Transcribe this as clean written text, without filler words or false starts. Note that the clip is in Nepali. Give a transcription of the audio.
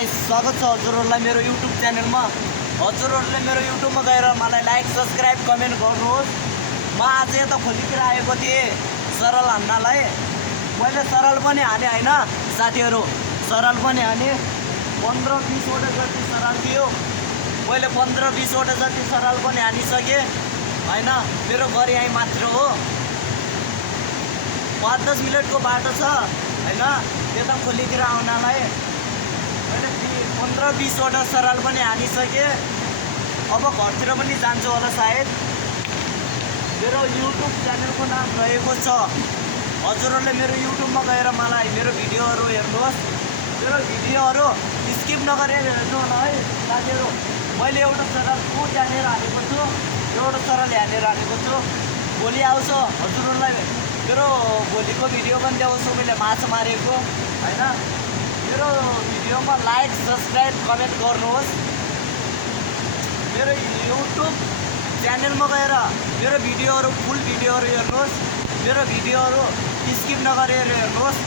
गाइस स्वागत छ हजुरहरुलाई मेरो YouTube च्यानलमा। हजुरहरुले मेरो YouTubeमा गएर मलाई लाइक सब्स्क्राइब कमेन्ट गर्नुहोस्। म आज यता खोलीतिर आएको थिएँ सरल हान्नलाई। मैले सरल पनि हाने हैन साथीहरु, सरल पनि हाने 15-20 वटा जति सरल थियो। मैले 15-20 वटा जति सरल पनि हानिसके हैन। मेरो घर यही मात्र हो, 5-10 मिनेटको बाटो छ हैन यता खोलीतिर आउनलाई। मैले 15-20 वटा सरल पनि हानिसके। अब घरतिर पनि जान्छु होला सायद। मेरो YouTube च्यानलको नाम रहेको छ। हजुरहरुले मेरो YouTubeमा गएर मलाई मेरो भिडियोहरु हेर्नुहोस्। मेरो भिडियोहरु स्किप नगरेर हेर्नु होला है साथीहरु। मैले एउटा सरल को जानेर हालेको छु, एउटा सरल हानेर हालेको छु। भोलि आउँछ हजुरहरुलाई मेरो भोलिको भिडियो पनि देखाउँछु मैले माछा मारेको हैन। मेरो भिडियोमा लाइक सब्स्क्राइब कमेन्ट गर्नुहोस्। मेरो YouTube च्यानलमा गएर मेरो भिडियोहरु फुल भिडियोहरु हेर्नुहोस्। मेरो भिडियोहरु स्किप नगरेर हेर्नुहोस्।